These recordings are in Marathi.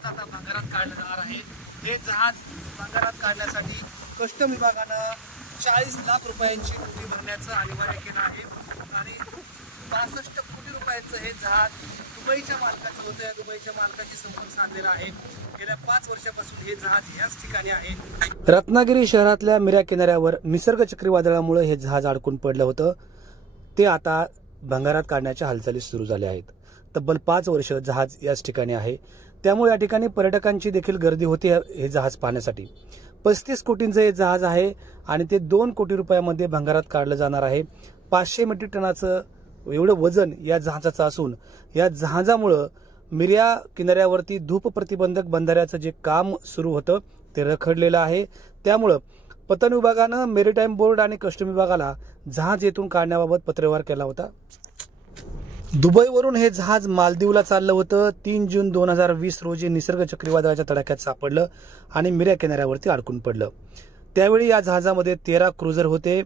जहाज आता भांगारात काढलं जाणार आहे। हे जहाज भांगारात काढण्यासाठी कस्टम विभागानं 40 लाख रुपयांची ड्युटी भरण्याचं अनिवार्य केलं आहे आणि 65 कोटी रुपयांचं हे जहाज दुबईच्या मालकाचं होतं। या दुबईच्या मालकाशी संपर्क साधलेला आहे। गेल्या 5 वर्षापासून हे जहाज याच ठिकाणी आहे। रत्नागिरी शहरातल्या मिऱ्या किनाऱ्यावर निसर्ग चक्रीवादळामुळे हे जहाज अडकून पडलं होतं। ते आता भांगारात काढण्याच्या हालचाली सुरू झाल्या आहेत। तब्बल 5 वर्ष जहाज याच ठिकाणी आहे। त्यामुळे या ठिकाणी पर्यटकांची देखील गर्दी होते हे जहाज पाहण्यासाठी। 35 कोटींचं हे जहाज आहे आणि ते 2 कोटी रुपयामध्ये भांगारात काढलं जाणार आहे। 500 मेट्रिक टनाचं एवढं वजन या जहाजाचं असून या जहाजामुळं मिऱ्या किनाऱ्यावरती धूप प्रतिबंधक बंधाऱ्याचं जे काम सुरू होतं ते रखडलेलं आहे। त्यामुळं पतन विभागानं मेरीटाईम बोर्ड आणि कस्टम विभागाला जहाज येथून काढण्याबाबत पत्रव्यवहार केला होता। दुबईवरून हे जहाज मालदीवला चाललं होतं। 3 जून 2020 रोजी निसर्ग चक्रीवादळाच्या तडाख्यात सापडलं आणि मिऱ्या किनाऱ्यावरती अडकून पडलं। त्यावेळी या जहाजामध्ये 13 क्रुझर होते।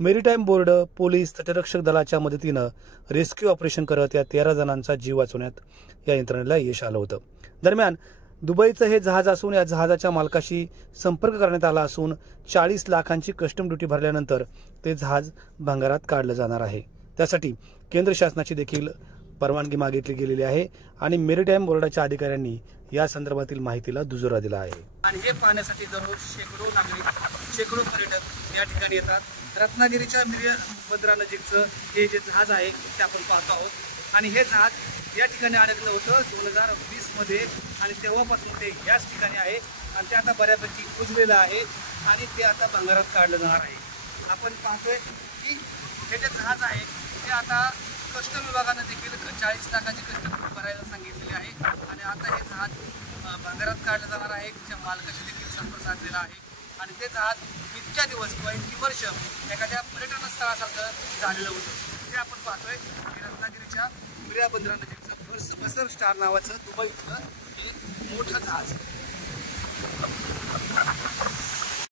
मेरीटाईम बोर्ड, पोलीस, तटरक्षक दलाच्या मदतीनं रेस्क्यू ऑपरेशन करत या 13 जणांचा जीव वाचवण्यात या यंत्रणेला यश आलं होतं। दरम्यान दुबईचं हे जहाज असून या जहाजाच्या मालकाशी संपर्क करण्यात आला असून 40 लाखांची कस्टम ड्युटी भरल्यानंतर ते जहाज भांगारात काढलं जाणार आहे। त्यासाठी केंद्र शासनाची देखील परवानगी मागितली गेलेली आहे आणि मेरीटाईम बोर्डाच्या अधिकाऱ्यांनी या संदर्भातील माहितीला दुजोरा दिला आहे। आणि हे पाहण्यासाठी दररोज शेकडो नागरिक, शेकडो पर्यटक या ठिकाणी येतात। रत्नागिरीच्या मिऱ्या बंदरानजीकचं हे जे जहाज आहे ते आपण पाहतो आहोत आणि हे जहाज या ठिकाणी अडकलं होतं 2020 मध्ये आणि तेव्हापासून ते याच ठिकाणी आहे आणि ते आता बऱ्यापैकी कुजलेलं आहे आणि ते आता भांगारात काढलं जाणार आहे। आपण पाहतोय की हे जे जहाज आहे ते आता कस्टम विभागानं देखील 40 लाखाची कस्टम भरायला सांगितलेली आहे आणि आता हे जहाज भांगारात काढलं जाणार आहे। त्याच्या मालकाशी देखील संपर्क साधलेला आहे आणि ते जहाज इतक्या दिवस किंवा इतकी वर्ष एखाद्या पर्यटन स्थळासारखं झालेलं होतं। ते आपण पाहतोय की रत्नागिरीच्या मिऱ्या बंदरानजीकचं बसर स्टार नावाचं दुबईतलं हे मोठं जहाज